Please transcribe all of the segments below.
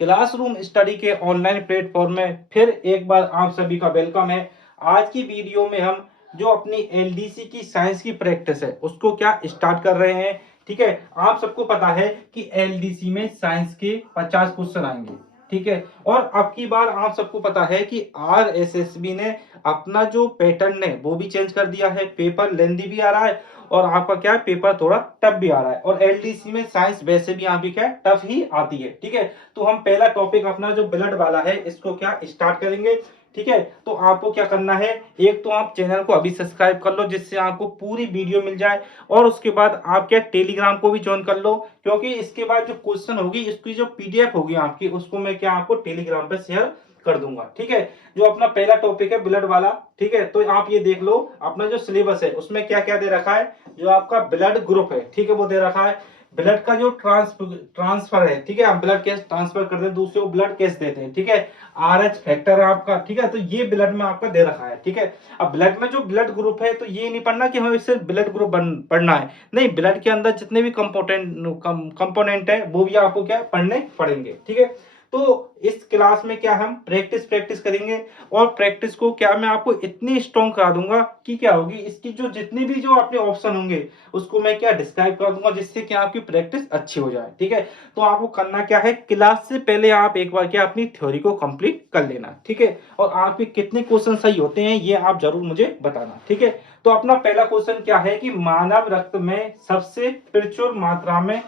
Classroom study के online platform में फिर एक बार आप सभी का वेलकम है। आज की वीडियो में हम जो अपनी एलडीसी की साइंस की प्रैक्टिस है उसको क्या स्टार्ट कर रहे हैं। ठीक है, आप सबको पता है कि एलडीसी में साइंस के 50 क्वेश्चन आएंगे। ठीक है, और अब की बार आप सबको पता है कि आरएसएसबी ने अपना जो पैटर्न है वो भी चेंज कर दिया है। पेपर लेंथी भी आ रहा है और आपका क्या है, पेपर थोड़ा टफ भी आ रहा है। और एलडीसी में साइंस वैसे भी यहाँ पे क्या टफ ही आती है। ठीक है, तो हम पहला टॉपिक अपना जो ब्लड वाला है इसको क्या स्टार्ट करेंगे। ठीक है, तो आपको क्या करना है, एक तो आप चैनल को अभी सब्सक्राइब कर लो जिससे आपको पूरी वीडियो मिल जाए, और उसके बाद आप क्या टेलीग्राम को भी ज्वाइन कर लो, क्योंकि इसके बाद जो क्वेश्चन होगी इसकी जो पीडीएफ होगी आपकी उसको मैं क्या आपको टेलीग्राम पे शेयर कर दूंगा। ठीक है, जो अपना पहला टॉपिक है ब्लड वाला। ठीक है, तो आप ये देख लो अपना जो सिलेबस है उसमें क्या क्या दे रखा है। जो आपका ब्लड ग्रुप है, ठीक है, वो दे रखा है। ब्लड का जो ट्रांसफर है, ठीक है, आप ब्लड कैसे ट्रांसफर करते हैं, दूसरे को ब्लड कैसे देते हैं। ठीक है, आरएच फैक्टर है आपका। ठीक है, तो ये ब्लड में आपका दे रखा है। ठीक है, अब ब्लड में जो ब्लड ग्रुप है तो ये नहीं पढ़ना कि हमें सिर्फ ब्लड ग्रुप पढ़ना है, नहीं, ब्लड के अंदर जितने भी कंपोनेंट है वो भी आपको क्या पढ़ने पड़ेंगे। ठीक है, तो इस क्लास में क्या हम प्रैक्टिस प्रैक्टिस करेंगे, और प्रैक्टिस को क्या मैं आपको इतनी स्ट्रॉन्ग करा दूंगा कि क्या होगी, इसकी जो जितनी भी जो अपने ऑप्शन होंगे उसको मैं क्या डिस्क्राइब कर दूंगा, जिससे कि आपकी प्रैक्टिस अच्छी हो जाए। ठीक है, तो आपको करना क्या है, क्लास से पहले आप एक बार क्या अपनी थ्योरी को कंप्लीट कर लेना। ठीक है, और आपके कितने क्वेश्चन सही होते हैं ये आप जरूर मुझे बताना। ठीक है, तो अपना पहला क्वेश्चन क्या है कि मानव रक्त में सबसे प्रचुर मात्रा में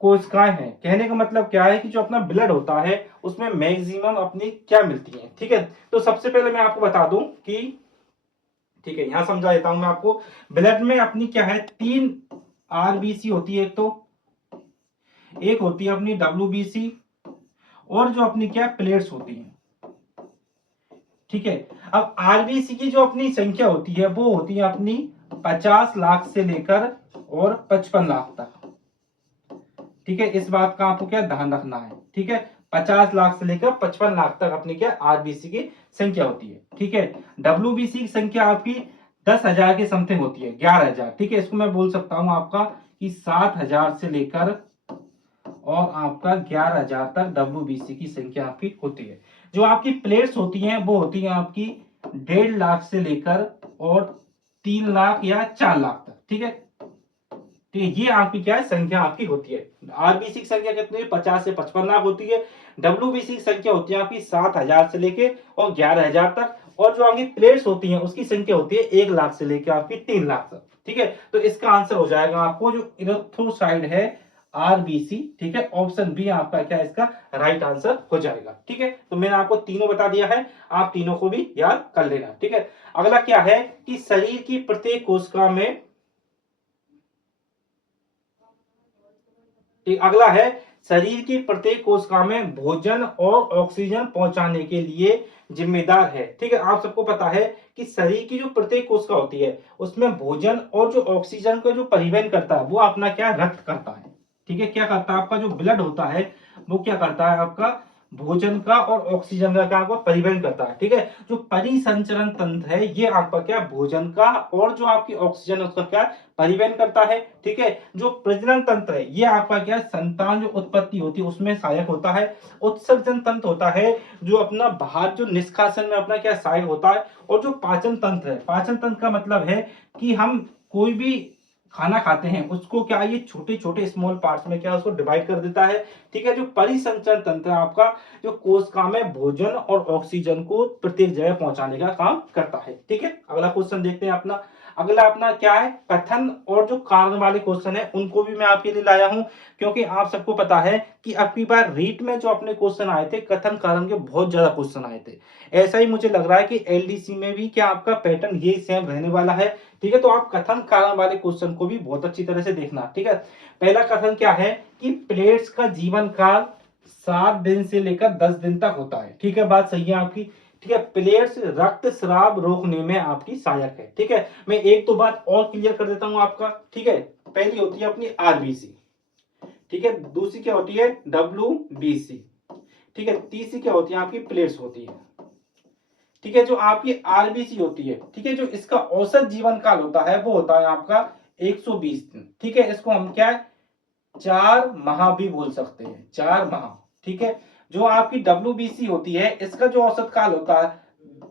कोशिकाएं हैं। कहने का मतलब क्या है कि जो अपना ब्लड होता है उसमें मैक्सिमम अपनी क्या मिलती है। ठीक है, तो सबसे पहले मैं आपको बता दूं कि, ठीक है, यहां समझा देता हूं मैं आपको। ब्लड में अपनी क्या है, 3 आरबीसी होती है। एक होती है अपनी डब्ल्यूबीसी, और जो अपनी क्या प्लेट्स होती हैं। ठीक है, अब आरबीसी की जो अपनी संख्या होती है वो होती है अपनी 50 लाख से लेकर और 55 लाख तक। ठीक है, इस बात का आपको क्या ध्यान रखना है। ठीक है, 50 लाख से लेकर 55 लाख तक अपनी क्या आरबीसी की संख्या होती है। ठीक है, डब्ल्यूबीसी की संख्या आपकी 10,000 के समथिंग होती है, 11,000। ठीक है, इसको मैं बोल सकता हूं आपका कि 7,000 से लेकर और आपका 11,000 तक डब्ल्यूबीसी की संख्या आपकी होती है। जो आपकी प्लेट्स होती हैं वो होती है आपकी 1.5 लाख से लेकर और 3 लाख या 4 लाख तक। ठीक है, तो ये आपकी क्या है संख्या आपकी होती है। आरबीसी की संख्या कितनी है, 50 से 55 लाख होती है। डब्ल्यूबीसी की संख्या होती है आपकी 7,000 से लेके और 11,000 तक। और जो आपकी प्लेट्स होती हैं उसकी संख्या होती है 1 लाख से लेकर आपकी 3 लाख तक। ठीक है, तो इसका आंसर हो जाएगा आपको जो इरेथ्रोसाइड है आरबीसी। ठीक है, ऑप्शन बी आपका क्या है इसका राइट आंसर हो जाएगा। ठीक है, तो मैंने आपको तीनों बता दिया है, आप तीनों को भी याद कर लेना। ठीक है, अगला क्या है कि शरीर की प्रत्येक कोशिका में, अगला है शरीर की प्रत्येक कोशिका में भोजन और ऑक्सीजन पहुंचाने के लिए जिम्मेदार है। ठीक है, आप सबको पता है कि शरीर की जो प्रत्येक कोशिका होती है उसमें भोजन और जो ऑक्सीजन का जो परिवहन करता है वो अपना क्या रक्त करता है। ठीक है, क्या करता है आपका जो ब्लड होता है वो क्या करता है आपका भोजन का और ऑक्सीजन का क्या आपका परिवहन करता है। ठीक है, जो परिसंचरण तंत्र है ये आपका क्या भोजन का और जो आपकी ऑक्सीजन है उसका क्या परिवहन करता है। ठीक है, जो प्रजनन तंत्र है ये आपका क्या संतान जो उत्पत्ति होती है उसमें सहायक होता है। उत्सर्जन तंत्र होता है जो अपना बाहर जो निष्कासन में अपना क्या सहायक होता है। और जो पाचन तंत्र है, पाचन तंत्र का मतलब है कि हम कोई भी खाना खाते हैं उसको क्या ये छोटे छोटे स्मॉल पार्ट्स में क्या उसको डिवाइड कर देता है। ठीक है, जो परिसंचरण तंत्र है आपका जो कोशिका में भोजन और ऑक्सीजन को प्रत्येक जगह पहुंचाने का काम करता है। ठीक है, अगला क्वेश्चन देखते हैं अपना। अगला अपना क्या है कथन और जो कारण वाले क्वेश्चन है उनको भी मैं आपके लिए लाया हूं, क्योंकि आप सबको पता है कि अब की बार रीट में जो अपने क्वेश्चन आए थे कथन कारण के बहुत ज्यादा क्वेश्चन आए थे। ऐसा ही मुझे लग रहा है कि एलडीसी में भी क्या आपका पैटर्न ये सेम रहने वाला है। ठीक है, तो आप कथन कारण वाले क्वेश्चन को भी बहुत अच्छी तरह से देखना। ठीक है, पहला कथन क्या है कि प्लेट्स का जीवन काल 7 दिन से लेकर 10 दिन तक होता है। ठीक है, बात सही है आपकी। ठीक है, प्लेट्स रक्त स्राव रोकने में आपकी सहायक है। ठीक है, मैं एक दो बात और क्लियर कर देता हूं आपका। ठीक है, पहली होती है अपनी आरबीसी। ठीक है, दूसरी क्या होती है डब्ल्यूबीसी। ठीक है, तीसरी क्या होती है आपकी प्लेट्स होती है। ठीक है, जो आपकी आरबीसी होती है, ठीक है, जो इसका औसत जीवन काल होता है वो होता है आपका 120 दिन। ठीक है, इसको हम क्या 4 माह भी बोल सकते हैं, 4 माह। ठीक है, जो आपकी WBC होती है, इसका जो औसत काल होता है,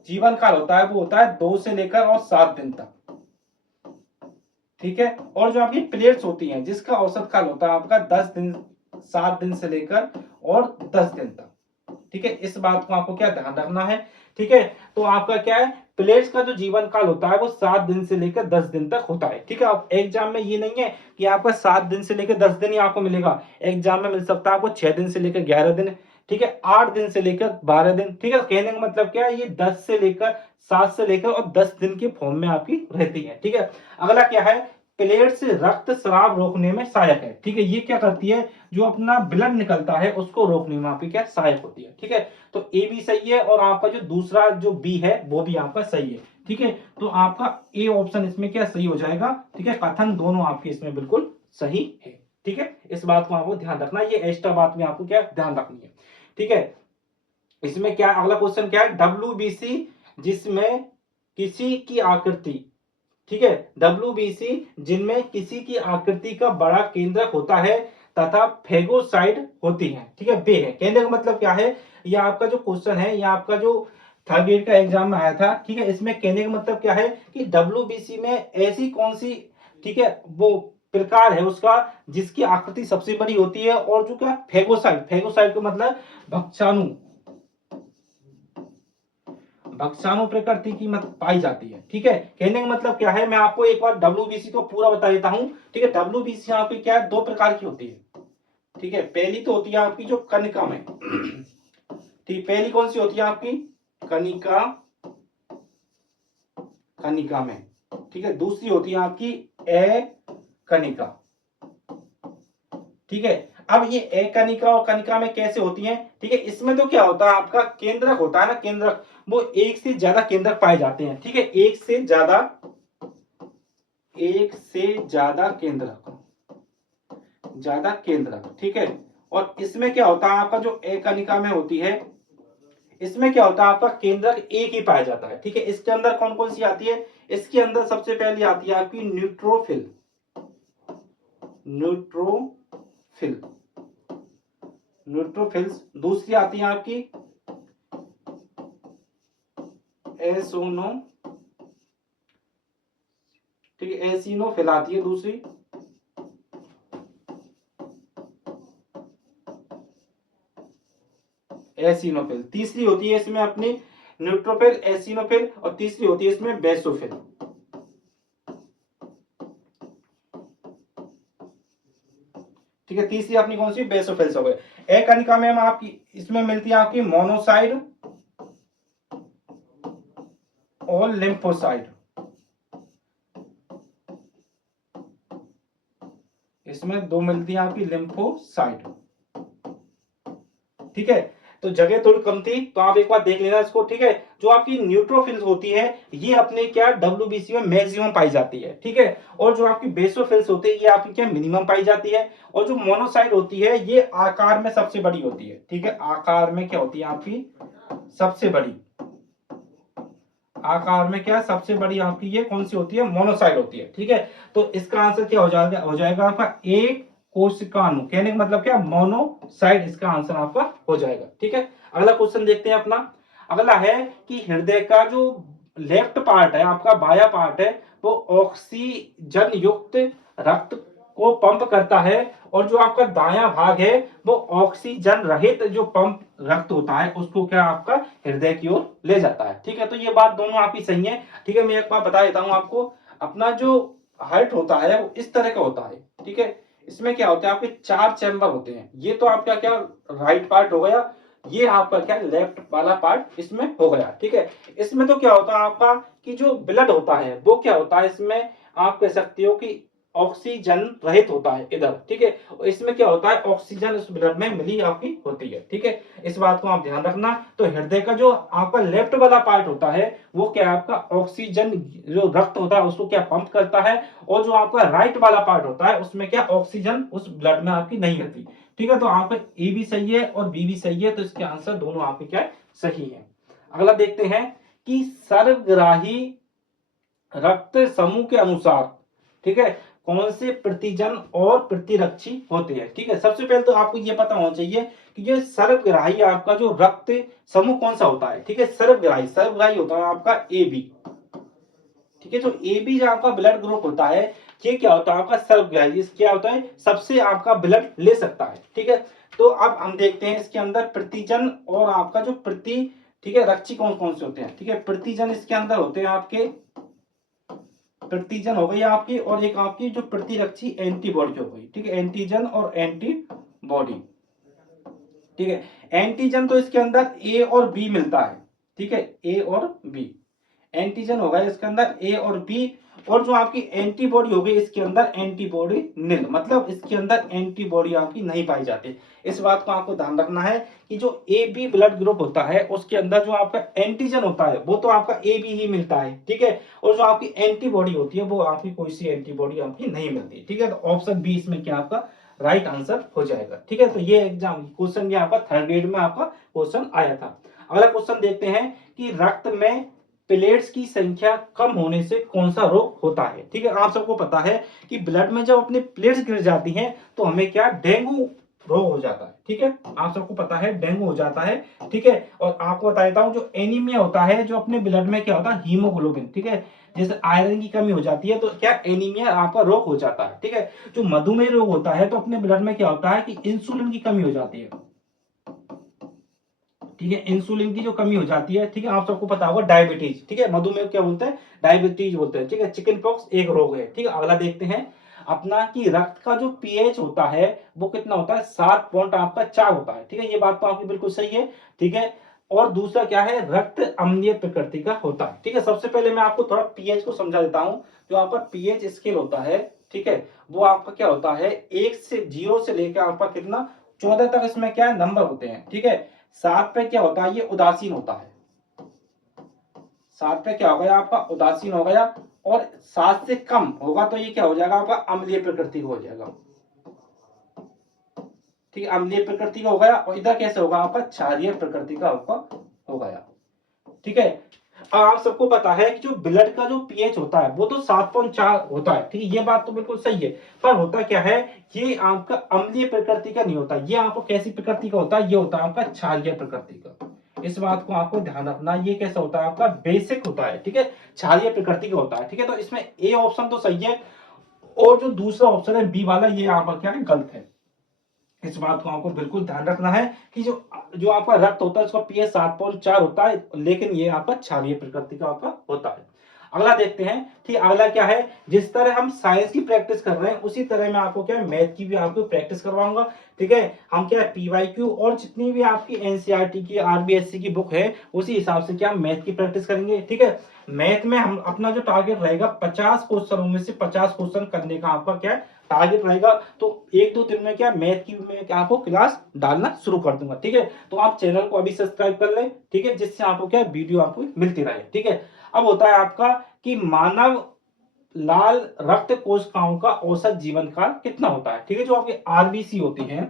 जीवन काल होता है, वो होता है 2 से लेकर और 7 दिन तक। ठीक है, और जो आपकी प्लेट्स होती हैं, जिसका औसत काल होता है आपका 10 दिन, 7 दिन से लेकर और 10 दिन तक। ठीक है, इस बात को आपको क्या ध्यान रखना है। ठीक है, तो आपका क्या है, प्लेट्स का जो जीवन काल होता है वो 7 दिन से लेकर 10 दिन तक होता है। ठीक है, अब एग्जाम में ये नहीं है कि आपका 7 दिन से लेकर 10 दिन ही आपको मिलेगा, एग्जाम में मिल सकता है आपको 6 दिन से लेकर 11 दिन। ठीक है, 8 दिन से लेकर 12 दिन। ठीक है, कहने का मतलब क्या है, ये 10 से लेकर 7 से लेकर और 10 दिन के फॉर्म में आपकी रहती है। ठीक है, अगला क्या है, प्लेट से रक्त स्राव रोकने में सहायक है। ठीक है, ये क्या करती है, जो अपना ब्लड निकलता है उसको रोकने में आपकी क्या सहायक होती है। ठीक है, तो ए भी सही है और आपका जो दूसरा जो बी है वो भी आपका सही है। ठीक है, तो आपका ए ऑप्शन इसमें क्या सही हो जाएगा। ठीक है, कथन दोनों आपके इसमें बिल्कुल सही है। ठीक है, इस बात को आपको ध्यान रखना, ये एक्स्ट्रा बात में आपको क्या ध्यान रखनी है। ठीक है, इसमें क्या अगला क्वेश्चन क्या है, WBC जिसमें किसी की आकृति, ठीक है, WBC जिनमें किसी की आकृति का बड़ा केंद्रक होता है तथा फेगोसाइड होती है। ठीक है, वे है, कहने का मतलब क्या है, ये आपका जो क्वेश्चन है, ये आपका जो थर्ड ग्रेड का एग्जाम में आया था। ठीक है, इसमें कहने का मतलब क्या है कि WBC में ऐसी कौन सी, ठीक है, वो प्रकार है उसका जिसकी आकृति सबसे बड़ी होती है, और जो क्या फेगोसाइड, फेगोसाइड का मतलब भक्षाणु, भक्षाणु प्रकृति की मत पाई जाती है। ठीक है, कहने का मतलब क्या है, मैं आपको एक बार WBC को पूरा बता देता हूं। ठीक है, WBC यहाँ पे क्या है, दो प्रकार की होती है। ठीक है, पहली तो होती है आपकी जो कनिका में, ठीक, पहली कौन सी होती है आपकी, कनिका, कनिका में। ठीक है, दूसरी होती है आपकी कनिका। ठीक है, अब ये कनिका और कनिका में कैसे होती हैं। ठीक है, इसमें तो क्या होता है, आपका केंद्रक होता है ना, केंद्रक, वो एक से ज्यादा केंद्रक पाए जाते हैं। ठीक है, एक से ज्यादा, एक से ज्यादा केंद्रक, ज्यादा केंद्रक। ठीक है, और इसमें क्या होता है, आपका जो कनिका में होती है, इसमें क्या होता है, आपका केंद्रक एक ही पाया जाता है। ठीक है, इसके अंदर कौन कौन सी आती है, इसके अंदर सबसे पहले आती है आपकी न्यूट्रोफिल, न्यूट्रोफिल, न्यूट्रोफिल्स। दूसरी आती है आपकी एसोनो, ठीक है, एसिनोफिल आती है दूसरी। एसिनोफिल, तीसरी होती है इसमें अपनी न्यूट्रोफिल, एसिनोफिल, और तीसरी होती है इसमें बेसोफिल। ठीक है, तीसरी अपनी कौन सी, बेसोफिल्स हो गए। एक कनिका में हम आपकी इसमें मिलती है आपकी मोनोसाइड और लिम्फोसाइड, इसमें दो मिलती है आपकी लिम्फोसाइड। ठीक है, तो जगह थोड़ी कम थी तो आप एक बार देख लेना इसको। ठीक है, जो आपकी न्यूट्रोफिल्स होती है ये अपने क्या WBC में मैक्सिमम पाई जाती है। ठीक है, और जो आपकी बेसोफिल्स होती है ये आपकी क्या मिनिमम पाई जाती है, और जो मोनोसाइड होती है ये आकार में सबसे बड़ी होती है। ठीक है, आकार में क्या होती है आपकी सबसे बड़ी, आकार में क्या सबसे बड़ी आपकी ये कौन सी होती है, मोनोसाइड होती है। ठीक है, तो इसका आंसर क्या हो जाएगा आपका एक कोशिकाणु, कहने का मतलब क्या मोनोसाइड, इसका आंसर आपका हो जाएगा। ठीक है, अगला क्वेश्चन देखते हैं अपना। अगला है कि हृदय का जो लेफ्ट पार्ट है, आपका बाया पार्ट है, वो ऑक्सीजन युक्त रक्त को पंप करता है, और जो आपका दायां भाग है वो ऑक्सीजन रहित जो पंप रक्त होता है उसको क्या आपका हृदय की ओर ले जाता है। ठीक है, तो ये बात दोनों आपकी सही है। ठीक है, मैं एक बार बता देता हूं आपको, अपना जो हार्ट होता है वो इस तरह का होता है। ठीक है, इसमें क्या होता है, आपके 4 चैम्बर होते हैं। ये तो आपका क्या राइट पार्ट हो गया, ये आपका क्या लेफ्ट वाला पार्ट इसमें हो गया। ठीक है, इसमें तो क्या होता है आपका कि जो ब्लड होता है वो क्या होता है, इसमें आप कह सकते हो कि ऑक्सीजन रहित होता है इधर। ठीक है, और इसमें क्या होता है, ऑक्सीजन उस ब्लड में मिली आपकी होती है। ठीक है, इस बात को आप ध्यान रखना। तो हृदय का जो आपका लेफ्ट वाला पार्ट होता है वो क्या आपका ऑक्सीजन जो रक्त होता है उसको क्या पंप करता है, और जो आपका राइट वाला पार्ट होता है उसमें क्या ऑक्सीजन उस ब्लड में आपकी नहीं रहती। ठीक है, तो आपका ए भी सही है और बी भी सही है, तो इसके आंसर दोनों आपके क्या सही है। अगला देखते हैं कि सर्वग्राही रक्त समूह के अनुसार, ठीक है, कौन से प्रतिजन और प्रतिरक्षी होते हैं। ठीक है, सबसे पहले तो आपको यह पता होना चाहिए कि ये सर्वग्राही आपका जो रक्त समूह कौन सा होता है, ठीक है, सर्वग्राही होता है आपका ए बी। ठीक है, जो ए बी जो आपका ब्लड ग्रुप होता है, ये क्या होता है आपका सर्वग्राही, क्या होता है, सबसे आपका ब्लड ले सकता है। ठीक है, तो अब हम देखते हैं इसके अंदर प्रतिजन और आपका जो प्रति, ठीक है, रक्षी कौन कौन से होते हैं। ठीक है, प्रतिजन इसके अंदर होते हैं आपके, प्रतिजन हो गई आपकी, और एक आपकी जो प्रतिरक्षी एंटीबॉडी हो गई। ठीक है, एंटीजन और एंटीबॉडी। ठीक है, एंटीजन तो इसके अंदर ए और बी मिलता है। ठीक है, ए और बी एंटीजन होगा इसके अंदर ए और बी, और जो आपकी एंटीबॉडी होगी इसके अंदर एंटीबॉडी नील, मतलब इसके अंदर एंटीबॉडी आपकी नहीं पाई जाती। इस बात को आपको ध्यान रखना है कि जो ए बी ब्लड ग्रुप होता है उसके अंदर जो आपका एंटीजन होता है वो तो आपका ए बी ही मिलता है। ठीक है, और जो आपकी एंटीबॉडी होती है वो आपकी कोई सी एंटीबॉडी आपकी नहीं मिलती। ठीक है, तो ऑप्शन बी इसमें क्या आपका राइट आंसर हो जाएगा। ठीक है, तो ये एग्जाम क्वेश्चन ये आपका थर्ड ग्रेड में आपका क्वेश्चन आया था। अगला क्वेश्चन देखते हैं कि रक्त में प्लेट्स की संख्या कम होने से कौन सा रोग होता है। ठीक है, आप सबको पता है कि ब्लड में जब अपने प्लेट्स गिर जाती हैं तो हमें क्या डेंगू रोग हो जाता है। ठीक है, आप सबको पता है डेंगू हो जाता है। ठीक है, और आपको बता देता हूं जो एनीमिया होता है, जो अपने ब्लड में क्या होता है हीमोग्लोबिन, ठीक है, जैसे आयरन की कमी हो जाती है तो क्या एनीमिया आपका रोग हो जाता है। ठीक है, जो मधुमेह रोग होता है तो अपने ब्लड में क्या होता है कि इंसुलिन की कमी हो जाती है। ठीक है, इंसुलिन की जो कमी हो जाती है। ठीक है, आप सबको पता होगा डायबिटीज। ठीक है, मधुमेह क्या बोलते हैं, डायबिटीज बोलते हैं। ठीक है, चिकन पॉक्स एक रोग है। ठीक है, अगला देखते हैं अपना कि रक्त का जो पीएच होता है वो कितना होता है, 7 आपका 4 होता है। ठीक है, ये बात तो आपकी बिल्कुल सही है। ठीक है, और दूसरा क्या है, रक्त अम्लीय प्रकृति का होता है। ठीक है, सबसे पहले मैं आपको थोड़ा पीएच को समझा देता हूं। जो आपका पीएच स्केल होता है, ठीक है, वो आपका क्या होता है, 1 से 0 से लेकर आपका कितना 14 तक इसमें क्या है नंबर होते हैं। ठीक है, 7 पे क्या होता है, ये उदासीन होता है। 7 पे क्या हो गया आपका उदासीन हो गया, और 7 से कम होगा तो ये क्या हो जाएगा आपका अम्लीय प्रकृति का हो जाएगा। ठीक है, अम्लीय प्रकृति का हो गया, और इधर कैसे होगा आपका क्षारीय प्रकृति का आपका हो गया। ठीक है, अब आप सबको पता है कि जो ब्लड का जो पीएच होता है वो तो 7.4 होता है। ठीक है, ये बात तो बिल्कुल सही है, पर होता क्या है, ये आपका अम्लीय प्रकृति का नहीं होता, ये आपको कैसी प्रकृति का होता है, ये होता है आपका क्षारीय प्रकृति का। इस बात को आपको ध्यान रखना, ये कैसा होता है आपका बेसिक होता है। ठीक है, क्षारीय प्रकृति का होता है। ठीक है, तो इसमें ए ऑप्शन तो सही है, और जो दूसरा ऑप्शन है बी वाला, ये आपका क्या है, गलत है। इस बात को आपको बिल्कुल ध्यान रखना है कि जो जो आपका रक्त होता है उसका पीएच 7.4 होता है, लेकिन ये आपका क्षारीय प्रकृति का आपका होता है। अगला देखते हैं कि अगला क्या है, जिस तरह हम साइंस की प्रैक्टिस कर रहे हैं उसी तरह मैं आपको क्या है मैथ की भी आपको प्रैक्टिस करवाऊंगा। ठीक है, हम क्या है पीवाईक्यू और जितनी भी आपकी एनसीईआरटी की आरबीएससी की बुक है उसी हिसाब से क्या मैथ की प्रैक्टिस करेंगे। ठीक है, मैथ में हम अपना जो टारगेट रहेगा 50 क्वेश्चनों में से 50 क्वेश्चन करने का आपका क्या है टारगेट रहेगा। तो 1-2 दिन में क्या मैथ की मैं क्या आपको क्लास डालना शुरू कर दूंगा। ठीक है, तो आप चैनल को अभी सब्सक्राइब कर लें। ठीक है, जिससे आपको क्या वीडियो आपको मिलती रहे। ठीक है, अब होता है आपका कि मानव लाल रक्त कोशिकाओं का औसत जीवन काल कितना होता है। ठीक है, जो आपकी आरबीसी होती है,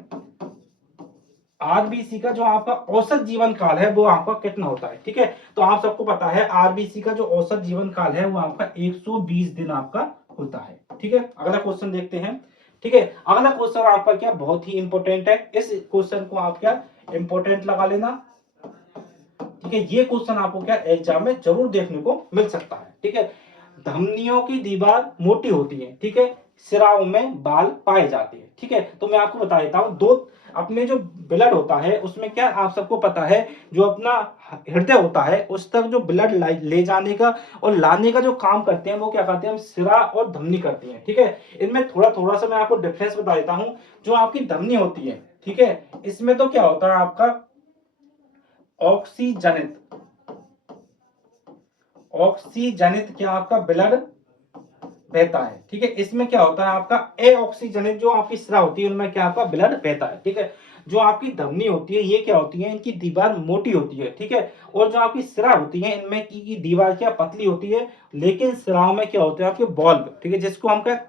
आरबीसी का जो आपका औसत जीवन काल है वो आपका कितना होता है। ठीक है, तो आप सबको पता है आरबीसी का जो औसत जीवन काल है वो आपका 120 दिन आपका होता है। ठीक है, अगला क्वेश्चन देखते हैं। ठीक है, अगला क्वेश्चन आपका क्या बहुत ही इंपॉर्टेंट है, इस क्वेश्चन को आप क्या इंपॉर्टेंट लगा लेना। ठीक है, ये क्वेश्चन आपको क्या एग्जाम में जरूर देखने को मिल सकता है। ठीक है, धमनियों की दीवार मोटी होती है। ठीक है, सिराओं में बाल पाए जाते हैं। ठीक है, तो मैं आपको बता देता हूं, दो अपने जो ब्लड होता है उसमें क्या आप सबको पता है जो अपना हृदय होता है उस तक जो ब्लड ले जाने का और लाने का जो काम करते हैं वो क्या करते हैं, हम सिरा और धमनी करते हैं। ठीक है, इनमें थोड़ा थोड़ा सा मैं आपको डिफरेंस बता देता हूं। जो आपकी धमनी होती है, ठीक है, इसमें तो क्या होता है आपका ऑक्सीजनित, ऑक्सीजनित क्या आपका ब्लड बहता है। ठीक है, इसमें क्या होता है आपका एऑक्सीजनित जो आपकी स्रा होती है उनमें क्या आपका ब्लड बहता है। ठीक है, जो आपकी धमनी होती है ये क्या होती है, इनकी दीवार मोटी होती है। ठीक है, और जो आपकी सिरा होती है इनमें की दीवार क्या पतली होती है, लेकिन सिराओं में क्या होते हैं आपके बॉल्ब। ठीक है, जिसको हम क्या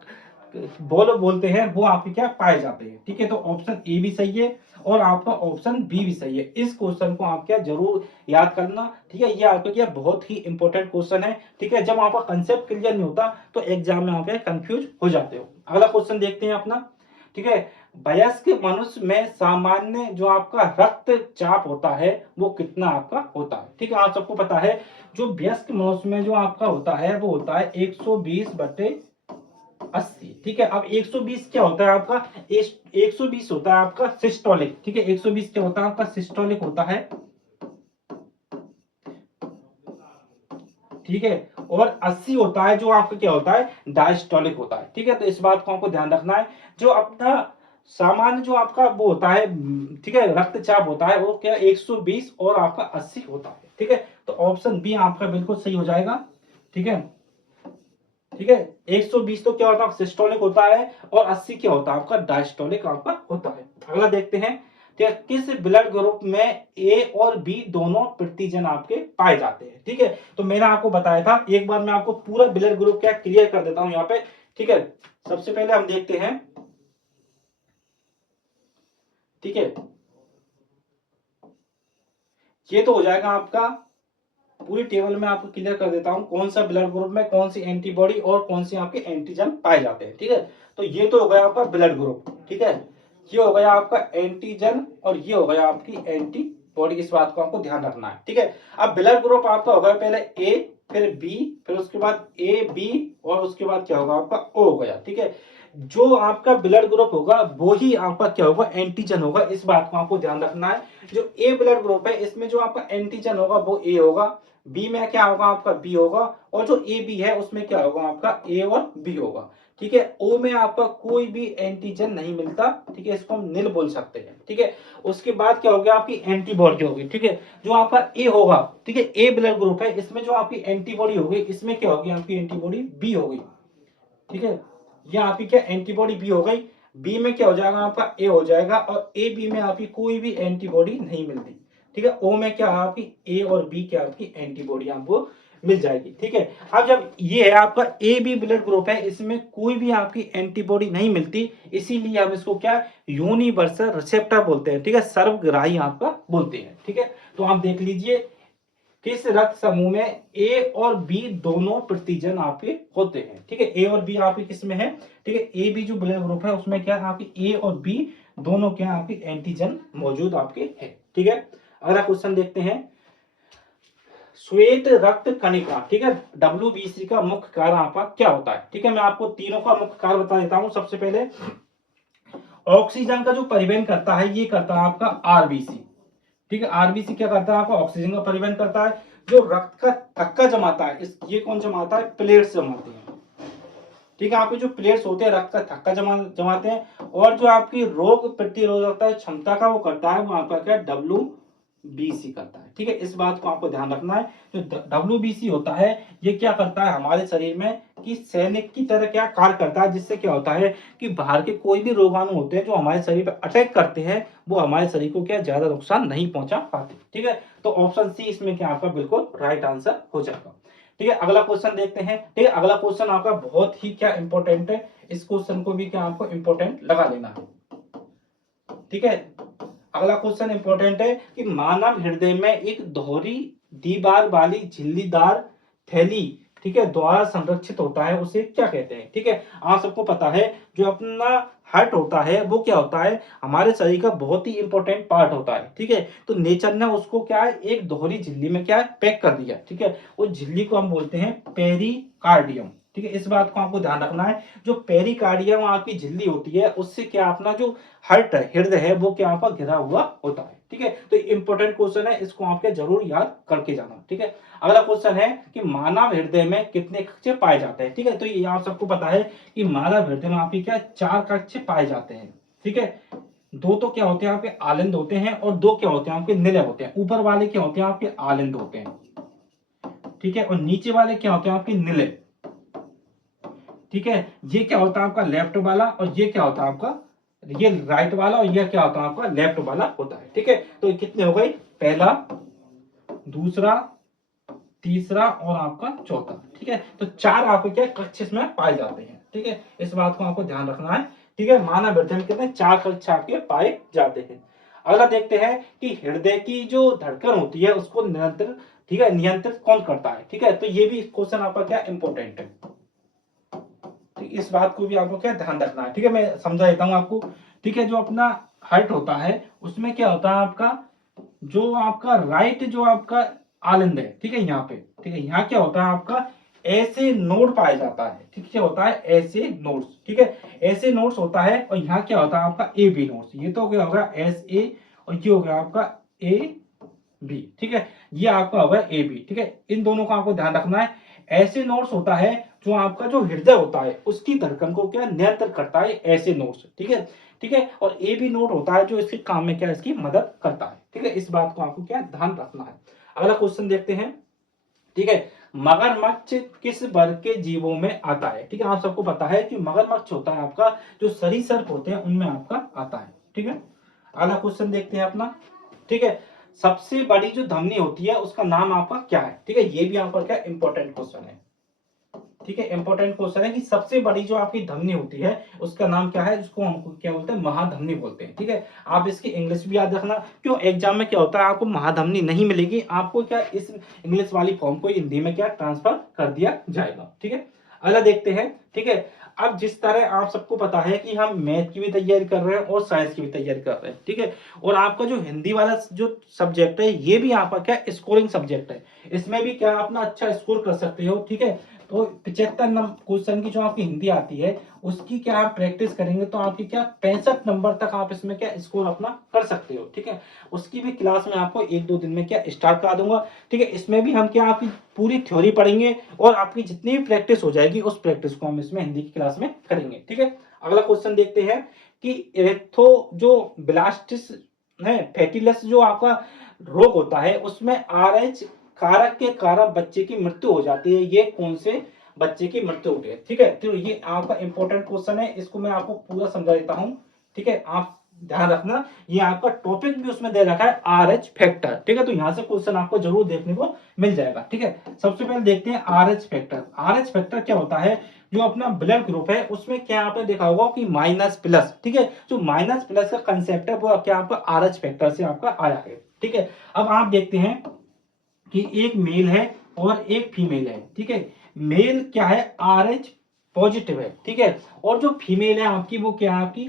बॉल्ब बोलते हैं वो आपके क्या पाए जाते हैं। ठीक है, तो ऑप्शन ए भी सही है और आपका ऑप्शन बी भी सही है। इस क्वेश्चन को आप क्या जरूर याद करना। ठीक है, ये आपका क्या बहुत ही इंपॉर्टेंट क्वेश्चन है। ठीक है, जब आपका कंसेप्ट क्लियर नहीं होता तो एग्जाम में आप कंफ्यूज हो जाते हो। अगला क्वेश्चन देखते हैं अपना। ठीक है, वयस्क मनुष्य में सामान्य जो आपका रक्तचाप होता है वो कितना आपका होता है। ठीक है, आप सबको पता है जो वयस्क मनुष्य में जो आपका होता है वो होता है 120/80। ठीक है, अब 120 क्या होता है आपका, 120 होता है आपका सिस्टोलिक। ठीक है, 120 क्या होता है आपका सिस्टोलिक होता है। ठीक है, और 80 होता है जो आपका क्या होता है डायस्टोलिक होता है। ठीक है, तो इस बात को आपको ध्यान रखना है। जो अपना सामान्य जो आपका वो होता है, ठीक है, रक्तचाप होता है वो क्या 120 और आपका 80 होता है। ठीक है, तो ऑप्शन बी आपका बिल्कुल सही हो जाएगा। ठीक है, ठीक है, 120 तो क्या होता है सिस्टोलिक होता है और 80 क्या होता है आपका डायस्टोलिक आपका होता है। अगला देखते हैं, ठीक है, किस ब्लड ग्रुप में ए और बी दोनों प्रतिजन आपके पाए जाते हैं। ठीक है, तो मैंने आपको बताया था, एक बार मैं आपको पूरा ब्लड ग्रुप क्या क्लियर कर देता हूं यहाँ पे। ठीक है, सबसे पहले हम देखते हैं। ठीक है, ये तो हो जाएगा आपका, पूरी टेबल में आपको क्लियर कर देता हूं कौन सा ब्लड ग्रुप में कौन सी एंटीबॉडी और कौन सी आपके एंटीजन पाए जाते हैं। ठीक है, तो ये तो हो गया आपका ब्लड ग्रुप। ठीक है, ये हो गया आपका एंटीजन और ये हो गया आपकी एंटीबॉडी। इस बात को आपको ध्यान रखना है। ठीक है, अब ब्लड ग्रुप आपका होगा पहले ए, फिर बी, फिर उसके बाद ए बी, और उसके बाद क्या होगा आपका ओ हो गया। ठीक है, जो आपका ब्लड ग्रुप होगा वो ही आपका क्या होगा एंटीजन होगा। इस बात को आपको ध्यान रखना है। जो ए ब्लड ग्रुप है इसमें जो आपका एंटीजन होगा वो ए होगा, बी में क्या होगा आपका बी होगा, और जो ए बी है उसमें क्या होगा आपका ए और बी होगा। ठीक है, ओ में आपका कोई भी एंटीजन नहीं मिलता। ठीक है, इसको हम नील बोल सकते हैं। ठीक है, उसके बाद क्या हो गया आपकी एंटीबॉडी होगी। ठीक है, जो आपका ए होगा, ठीक है, ए ब्लड ग्रुप है, इसमें जो आपकी एंटीबॉडी होगी इसमें क्या होगी आपकी एंटीबॉडी बी होगी। ठीक है, ये आपकी क्या एंटीबॉडी बी हो गई। बी में क्या हो जाएगा आपका ए हो जाएगा, और ए बी में आपकी कोई भी एंटीबॉडी नहीं मिलती। ठीक है, ओ में क्या आपकी ए और बी क्या आपकी एंटीबॉडी आपको मिल जाएगी। ठीक है, अब जब ये है आपका ए बी ब्लड ग्रुप है, इसमें कोई भी आपकी एंटीबॉडी नहीं मिलती, इसीलिए हम इसको क्या यूनिवर्सल रिसेप्टर बोलते हैं। ठीक है, सर्वग्राही आपका बोलते हैं। ठीक है, तो आप देख लीजिए किस रक्त समूह में ए और बी दोनों प्रतिजन आपके होते हैं। ठीक है, ए और बी आपके किस में है। ठीक है, ए बी जो ब्लड ग्रुप है उसमें क्या आपके ए और बी दोनों क्या आपके एंटीजन मौजूद आपके है। ठीक है, अगला क्वेश्चन देखते हैं। श्वेत रक्त कणिका, ठीक है, डब्ल्यूबीसी का मुख्य कार्य आपका क्या होता है। ठीक है, मैं आपको तीनों का मुख्य कार्य बता देता हूं। सबसे पहले ऑक्सीजन का जो परिवहन करता है ये करता है आपका आरबीसी। ठीक है, आरबीसी क्या करता है आपका ऑक्सीजन का परिवहन करता है। जो रक्त का थक्का जमाता है ये कौन जमाता है, प्लेट्स जमाते हैं। ठीक है, आपके जो प्लेट्स होते हैं रक्त का थक्का जमाते हैं, और जो आपकी रोग प्रतिरोधकता क्षमता का वो करता है वो आपका क्या डब्ल्यूबीसी करता है। ठीक है, इस बात को आपको ध्यान रखना है। जो डब्ल्यूबीसी होता है ये क्या करता है हमारे शरीर में कि सैनिक की तरह क्या कार्य करता है, जिससे क्या होता है कि बाहर के कोई भी रोगाणु होते हैं जो हमारे शरीर पर अटैक करते हैं वो हमारे शरीर को क्या ज्यादा नुकसान नहीं पहुंचा पाते। ठीक है, तो ऑप्शन सी इसमें क्या आपका बिल्कुल राइट आंसर हो जाएगा। ठीक है, अगला क्वेश्चन देखते हैं। ठीक है, अगला क्वेश्चन आपका बहुत ही क्या इंपॉर्टेंट है, इस क्वेश्चन को भी क्या आपको इंपॉर्टेंट लगा लेना है। ठीक है, अगला क्वेश्चन इंपॉर्टेंट है कि मानव हृदय में एक दोहरी दीवार वाली झिल्लीदार थैली, ठीक है, द्वारा संरक्षित होता है उसे क्या कहते हैं। ठीक है, आप सबको पता है जो अपना हार्ट होता है वो क्या होता है हमारे शरीर का बहुत ही इंपॉर्टेंट पार्ट होता है। ठीक है, तो नेचर ने उसको क्या है एक दोहरी झिल्ली में क्या है पैक कर दिया। ठीक है, उस झिल्ली को हम बोलते हैं पेरिकार्डियम। ठीक है, इस बात को आपको ध्यान रखना है। जो पेरिकार्डियम आपकी झिल्ली होती है उससे क्या अपना जो हार्ट है हृदय है वो क्या आपका घिरा हुआ होता है। ठीक है, तो इंपॉर्टेंट क्वेश्चन है, इसको आपके जरूर याद करके जाना। ठीक है, अगला क्वेश्चन है कि मानव हृदय में कितने कक्षे पाए जाते हैं। ठीक है, तो ये आप सबको पता है कि मानव हृदय में आपके क्या 4 कक्षे पाए जाते हैं। ठीक है, 2 तो क्या होते हैं आपके आलिंद होते हैं और 2 क्या होते हैं आपके निलय होते हैं। ऊपर वाले क्या होते हैं आपके आलिंद होते हैं। ठीक है, और नीचे वाले क्या होते हैं आपके निलय। ठीक है, ये क्या होता है आपका लेफ्ट वाला, और ये क्या होता है आपका ये राइट वाला, और ये क्या होता है आपका लेफ्ट वाला होता है। ठीक है, तो कितने हो गए, पहला, दूसरा, तीसरा और आपका चौथा। ठीक है, तो 4 आपको क्या कक्ष इसमें पाए जाते हैं। ठीक है, इस बात को आपको ध्यान रखना है। ठीक है, मानव हृदय में कितने 4 कक्ष आपके पाए जाते हैं। अगला देखते हैं कि हृदय की जो धड़कन होती है उसको नियंत्रित, ठीक है, नियंत्रित कौन करता है। ठीक है, तो ये भी क्वेश्चन आपका क्या इंपॉर्टेंट है। इस बात को भी आपको क्या ध्यान रखना है। ठीक है, मैं समझा देता हूं आपको। ठीक है, जो अपना हार्ट होता है उसमें क्या होता है आपका, जो आपका राइट जो आपका आलंद है, ठीक है, यहाँ पे, ठीक है, यहाँ क्या होता है आपका ऐसे नोड पाया जाता है, ठीक है, क्या होता है ऐसे नोड्स, ठीक है, ऐसे नोड्स होता है। और यहाँ क्या होता है आपका ए बी नोड्स, ये तो क्या होगा एस ए और ये हो गया आपका ए बी, ठीक है, ये आपका होगा ए बी, ठीक है, इन दोनों का आपको ध्यान रखना है। ऐसे नोड्स होता है जो आपका जो हृदय होता है उसकी धड़कन को क्या नियंत्रित करता है, ऐसे नोड्स, ठीक है, ठीक है, और ए बी नोड होता है जो इसके काम में क्या इसकी मदद करता है, ठीक है, इस बात को आपको क्या ध्यान रखना है। अगला क्वेश्चन देखते हैं, ठीक है, मगरमच्छ किस वर्ग के जीवों में आता है, ठीक है, आप सबको पता है कि मगरमच्छ होता है आपका जो सरीसृप होते हैं उनमें आपका आता है, ठीक है। अगला क्वेश्चन देखते हैं अपना, ठीक है, सबसे बड़ी जो धमनी होती है उसका नाम आपका क्या है, ठीक है, ये भी आपका क्या इंपॉर्टेंट क्वेश्चन है, ठीक है, इंपॉर्टेंट क्वेश्चन है कि सबसे बड़ी जो आपकी धमनी होती है उसका नाम क्या है, जिसको हमको क्या बोलते हैं महाधमनी बोलते हैं, ठीक है। आप इसकी इंग्लिश भी याद रखना, क्यों एग्जाम में क्या होता है आपको महाधमनी नहीं मिलेगी, आपको क्या इस इंग्लिश वाली फॉर्म को हिंदी में क्या ट्रांसफर कर दिया जाएगा, ठीक है। अगला देखते हैं, ठीक है, अब जिस तरह आप सबको पता है कि हम मैथ की भी तैयारी कर रहे हैं और साइंस की भी तैयारी कर रहे हैं, ठीक है, और आपका जो हिंदी वाला जो सब्जेक्ट है ये भी आपका क्या स्कोरिंग सब्जेक्ट है, इसमें भी क्या अपना अच्छा स्कोर कर सकते हो, ठीक है। तो 75 नंबर क्वेश्चन की जो आपकी हिंदी आती है उसकी क्या आप प्रैक्टिस करेंगे तो आपकी क्या 65 नंबर तक आप इसमें क्या स्कोर अपना कर सकते हो, ठीक है। उसकी भी क्लास में आपको 1-2 दिन में क्या स्टार्ट करा दूंगा, ठीक है। इसमें भी हम क्या आपकी पूरी थ्योरी पढ़ेंगे और आपकी जितनी भी प्रैक्टिस हो जाएगी उस प्रैक्टिस को हम इसमें हिंदी की क्लास में करेंगे, ठीक है। अगला क्वेश्चन देखते हैं कि इरेक्थो जो ब्लास्टिस है फैटीलस जो आपका रोग होता है उसमें RH कारक के कारण बच्चे की मृत्यु हो जाती है, ये कौन से बच्चे की मृत्यु होती है, ठीक है। तो ये आपका इंपॉर्टेंट क्वेश्चन है, इसको मैं आपको पूरा समझा देता हूं, ठीक है, आप ध्यान रखना। ये आपका टॉपिक भी उसमें दे रखा है RH फैक्टर, ठीक है, तो यहां से क्वेश्चन आपको जरूर देखने को मिल जाएगा, ठीक है। सबसे पहले देखते हैं RH फैक्टर। RH फैक्टर क्या होता है, जो अपना ब्लड ग्रुप है उसमें क्या आपने देखा होगा कि माइनस प्लस, ठीक है, जो माइनस प्लस का कंसेप्ट है वो क्या आपका RH फैक्टर से आपका आया है, ठीक है। अब आप देखते हैं कि एक मेल है और एक फीमेल है, ठीक है, मेल क्या है RH पॉजिटिव है, ठीक है, और जो फीमेल है आपकी वो क्या है आपकी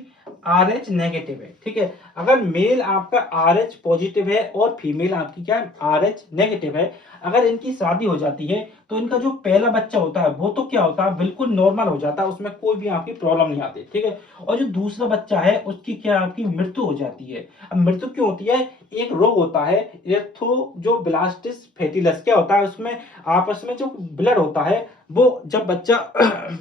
RH नेगेटिव है, ठीक है। अगर मेल आपका RH पॉजिटिव है और फीमेल आपकी क्या RH नेगेटिव है, अगर इनकी शादी हो जाती है तो इनका जो पहला बच्चा होता है वो तो क्या होता है बिल्कुल नॉर्मल हो जाता है, उसमें कोई भी आपकी प्रॉब्लम नहीं आती, ठीक है। और जो दूसरा बच्चा है उसकी क्या आपकी मृत्यु हो जाती है। अब मृत्यु क्यों होती है, एक रोग होता है इरेक्थो जो ब्लास्टिस फैटिलस, क्या होता है उसमें आपस में जो ब्लड होता है वो जब बच्चा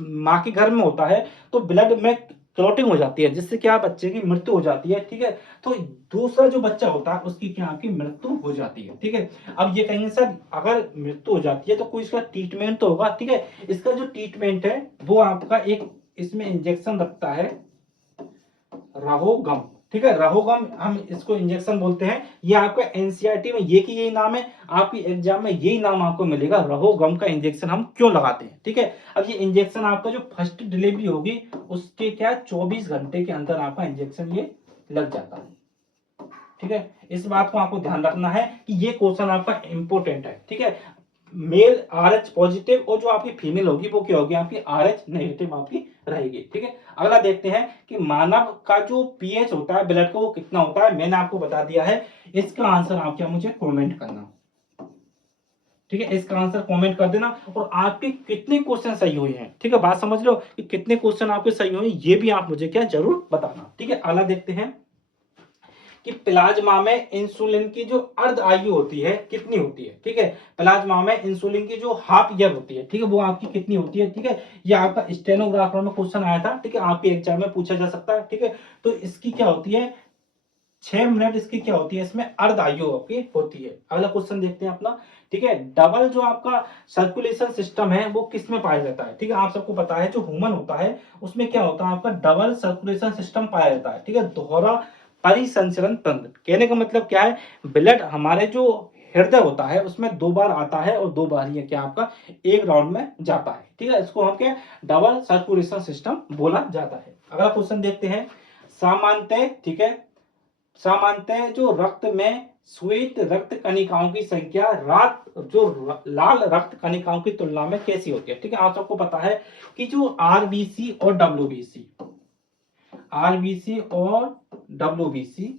माँ के घर में होता है तो ब्लड में क्लॉटिंग हो जाती है जिससे क्या बच्चे की मृत्यु हो जाती है, ठीक है। तो दूसरा जो बच्चा होता है उसकी क्या आपकी मृत्यु हो जाती है, ठीक है। अब ये कहेंगे सर अगर मृत्यु हो जाती है तो कोई इसका ट्रीटमेंट तो होगा, ठीक है। इसका जो ट्रीटमेंट है वो आपका एक इसमें इंजेक्शन लगता है राहोगम, ठीक है, राहोगम हम इसको इंजेक्शन बोलते हैं। ये आपका एनसीईआरटी में ये की यही नाम है, आपकी एग्जाम में यही नाम आपको मिलेगा, राहोगम का इंजेक्शन हम क्यों लगाते हैं, ठीक है। अब ये इंजेक्शन आपका जो फर्स्ट डिलीवरी होगी उसके क्या 24 घंटे के अंदर आपका इंजेक्शन ये लग जाता है, ठीक है। इस बात को आपको ध्यान रखना है कि ये क्वेश्चन आपका इंपोर्टेंट है, ठीक है। मेल RH पॉजिटिव और जो आपकी फीमेल होगी वो क्या होगी आपकी RH नेगेटिव आपकी रहेगी, ठीक है। अगला देखते हैं कि मानव का जो पीएच होता है ब्लड का वो कितना होता है, मैंने आपको बता दिया है। इसका आंसर आप क्या मुझे कमेंट करना, ठीक है, इसका आंसर कमेंट कर देना। और आपके कितने क्वेश्चन सही हुए हैं, ठीक है, बात समझ लो कि कितने क्वेश्चन आपके सही हुए ये भी आप मुझे क्या जरूर बताना, ठीक है। अगला देखते हैं कि प्लाज्मा में इंसुलिन की जो अर्ध आयु होती है कितनी होती है, ठीक है। प्लाज्मा में इंसुलिन की जो हाफ ईयर होती है, ठीक है, वो आपकी कितनी होती है, ठीक है। ये आपका स्टेनोग्राफर में क्वेश्चन आया था, ठीक है, आपके एग्जाम में पूछा जा सकता है, ठीक है। तो इसकी क्या होती है 6 मिनट इसकी क्या होती है इसमें अर्ध आयु आपकी होती है। अगला क्वेश्चन देखते हैं अपना, ठीक है, डबल जो आपका सर्कुलेशन सिस्टम है वो किस में पाया जाता है, ठीक है। आप सबको पता है जो ह्यूमन होता है उसमें क्या होता है आपका डबल सर्कुलेशन सिस्टम पाया जाता है, ठीक है, दोहरा परिसंचरण तंत्र। कहने का मतलब क्या है, ब्लड हमारे जो हृदय होता है उसमें 2 बार आता है और 2 बार ये क्या आपका एक राउंड में जाता है, ठीक है। इसको हम क्या डबल सर्कुलेशन सिस्टम बोला जाता है। अगला क्वेश्चन देखते हैं, सामान्यतः, ठीक है, सामान्यतः जो रक्त में श्वेत रक्त कणिकाओं की संख्या रात जो लाल रक्त कणिकाओं की तुलना में कैसी होती है, ठीक है। आप सबको पता है कि जो आरबीसी और डब्ल्यूबीसी, आरबीसी और डब्ल्यूबीसी,